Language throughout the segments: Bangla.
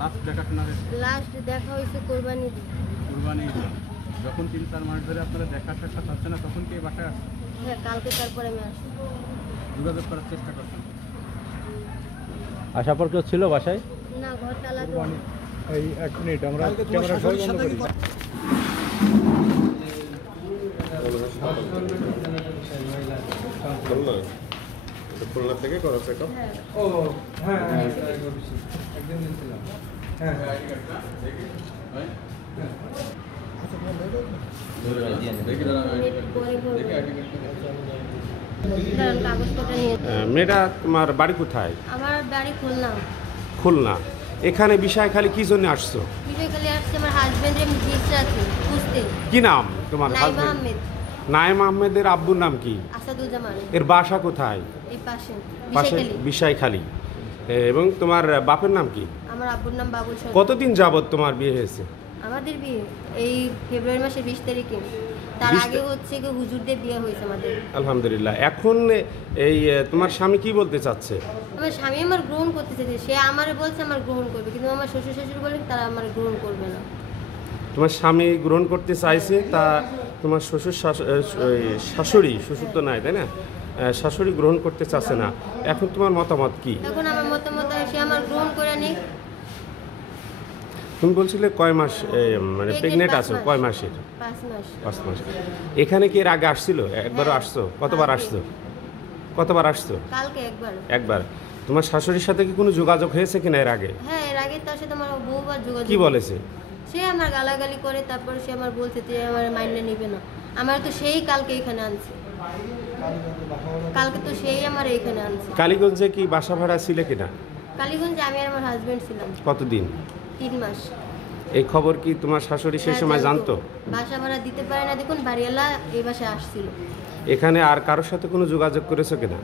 লাস্ট দেখাশোনা লাস্ট দেখা হয়েছে কোরবানি দিন। কুরবানি যখন 3-4 মাস ধরে আপনারা দেখা সাক্ষাৎ হচ্ছে না, তখন কি এই বাসায় আসছে? হ্যাঁ, কালকে তারপরে আমি আসি। যোগাযোগ করার চেষ্টা করছেন? আশা পর কেউ ছিল বাসায়? না, ঘর তালা দেওয়া। এই 1 মিনিট আমরা ক্যামেরা সহ বন্ধ করি। খুলনা থেকে করা চেকআপ। ও হ্যাঁ একদিন দিয়েছিলাম। হ্যাঁ কাগজপত্র নিয়ে। মেয়েটা তোমার বাড়ি কোথায়? আমার বাড়ি খুলনা। খুলনা। এখানে বিষয় খালি কি জন্য আসছো? বিষয়খালী আসছে আমার হাজবেন্ডের ভিসাতে খুঁজতে। কি নাম তোমার নাইম হাজবেন্ড? আহমেদ। নাইম আহমেদের আব্বুর নাম কি? আসাদুজ্জামান। এর বাসা কোথায়? এই পাশে পাশে বিষয়খালী। বিষয়খালী। এবং তোমার বাপের নাম কি? আমার আব্বুর নাম বাবুল সরকার। কতদিন যাবত তোমার বিয়ে হয়েছে? আমাদের বিয়ে এই ফেব্রুয়ারি মাসের 20 তারিখে। তার 20 আগে হচ্ছে কি হুজুরদের বিয়ে হয়েছে আমাদের। আলহামদুলিল্লাহ। এখন এই তোমার স্বামী কি বলতে চাচ্ছে? আমার স্বামী আমার গ্রহণ করতে চাইছে, সে আমারে বলছে আমার গ্রহণ করবে, কিন্তু আমার শ্বশুর শাশুড়ি বলেন তারা আমার গ্রহণ করবে না। তোমার স্বামী গ্রহণ করতে চাইছে, তা তোমার শ্বশুর শাশুড়ি, শ্বশুর তো নাই তাই না, শাশুড়ি গ্রহণ করতে চাচ্ছে না। এখন তোমার মতামত কি? এখন আমার মতামত সে আমার গ্রহণ করে নিক। তুমি বলছিলে কয় মাস মানে প্রেগনেন্ট আছো? 5 কয় মাসের? 5 মাস। 5 মাস। এখানে কি এর আগে আসছিল? একবারও আসছো? কতবার আসছো? কতবার আসছো? কালকে একবার। একবার। তোমার শাশুড়ির সাথে কি কোনো যোগাযোগ হয়েছে কিনা এর আগে? হ্যাঁ, এর আগে তার সাথে আমার বহুবার যোগাযোগ। কি বলেছে? সে আমার গালাগালি করে, তারপর সে আমার বলছে যে আমার মাইন্ডে নিবে না। আমার তো সেই কালকে এখানে আনছে, কালকে তো সেই আমার এখানে আনছে। কালীগঞ্জে কি বাসা ভাড়া ছিল কিনা? কালীগঞ্জে আমি আর আমার হাজবেন্ড ছিলাম। কতদিন? 3 মাস। এই খবর কি তোমার শাশুড়ি সেই হ্যাঁ, সময় জানতো? বাসা ভাড়া দিতে পারে না, দেখুন বাড়িওয়ালা এই বাসায় আসছিল। এখানে আর কারোর সাথে কোনো যোগাযোগ করেছো কিনা?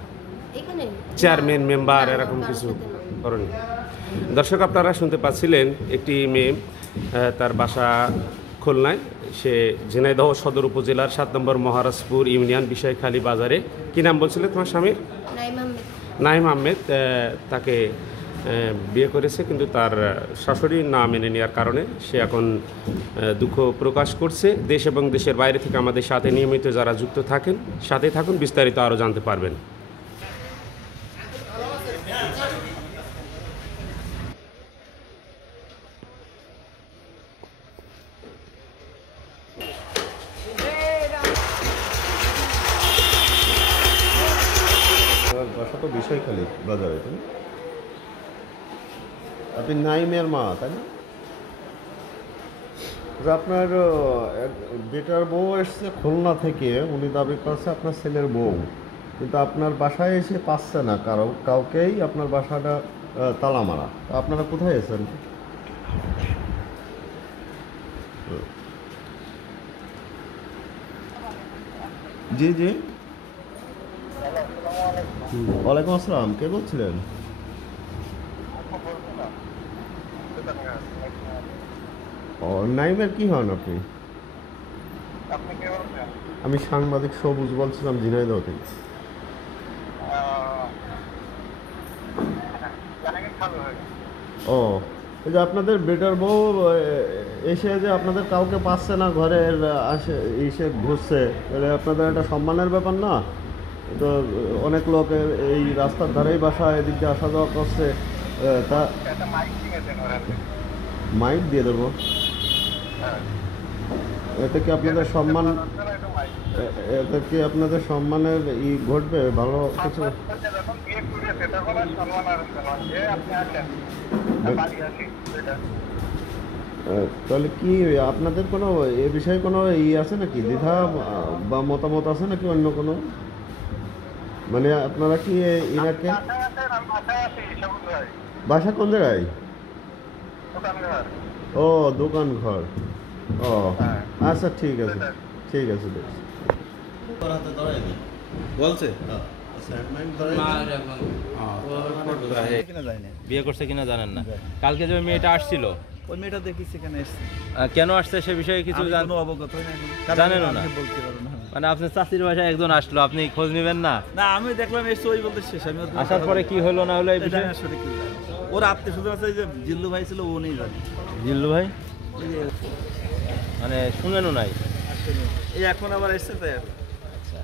এখানে চেয়ারম্যান, মেম্বার না, এরকম কারোর কিছু সাথে না। করেনি? দর্শক, আপনারা শুনতে পাচ্ছিলেন একটি মেয়ে, তার বাসা খুলনায়, সে ঝিনাইদহ সদর উপজেলার 7 নম্বর মহারাজপুর ইউনিয়ন বিষয়খালী বাজারে। কি নাম বলছিলে তোমার স্বামীর? নাইম আহমেদ। নাইম আহমেদ। তাকে বিয়ে করেছে, কিন্তু তার শাশুড়ি না মেনে নেওয়ার কারণে সে এখন দুঃখ প্রকাশ করছে। দেশ এবং দেশের বাইরে থেকে আমাদের সাথে নিয়মিত যারা যুক্ত থাকেন, সাথে থাকুন, বিস্তারিত আরও জানতে পারবেন। বাসা তো বিষয়খালী বাজারে, তাই না? আপনি নাইমের মা, তাই না? আপনার বেটার বউ এসছে খুলনা থেকে, উনি দাবি করছে আপনার ছেলের বউ, কিন্তু আপনার বাসায় এসে পাচ্ছে না কাউকেই, আপনার বাসাটা তালা মারা। আপনারা কোথায় এসেছেন? জি জি, ওয়ালাইকুম আসসালাম। কে বলছিলেন? ও, নাইমের কি হন আপনি? আমি সাংবাদিক সবুজ বলছিলাম ঝিনাইদহ থেকে। ও, এই যে আপনাদের বেটার বউ এসে যে আপনাদের কাউকে পাচ্ছে না, ঘরের আসে এসে ঘুরছে, তাহলে আপনাদের একটা সম্মানের ব্যাপার না? তো অনেক লোক এই রাস্তার ধারেই বাসা, এদিক দিয়ে আসা যাওয়া করছে, তা মাইক দিয়ে দেবো। এতে কি আপনাদের সম্মান, এতে কি আপনাদের সম্মানের ঘটবে? ভালো কিছু তাহলে কি আপনাদের কোনো এ বিষয়ে কোনো আছে নাকি, দ্বিধা বা মতামত আছে নাকি অন্য কোনো? মানে আপনারা কি ইনাকে, বাসা কোন জায়গায়? ও, দোকান ঘর। ও আচ্ছা, ঠিক আছে ঠিক আছে। বলছে বিয়ে করছে কিনা জানেন না? কালকে যে মেয়েটা আসছিল, ওই মেয়েটা দেখিস এখানে এসছে, কেন আসছে সে বিষয়ে কিছু অবগত হয় না, জানেন না? বলতে পারবো না। মানে আপনার চাষির বাসায় একজন আসলো, আপনি খোঁজ নেবেন না? না, আমি দেখলাম এসছে, ওই বলতে শেষ। আমি আসার পরে কি হলো না হলো এই বিষয়ে আসলে কি ওর আত্মীয় স্বজন আছে, এই যে জিল্লু ভাই ছিল, ও নেই জানি। জিল্লু ভাই এই যে মানে শুনেনও নাই। আসলে এই এখন আবার এসছে তাই আর। আচ্ছা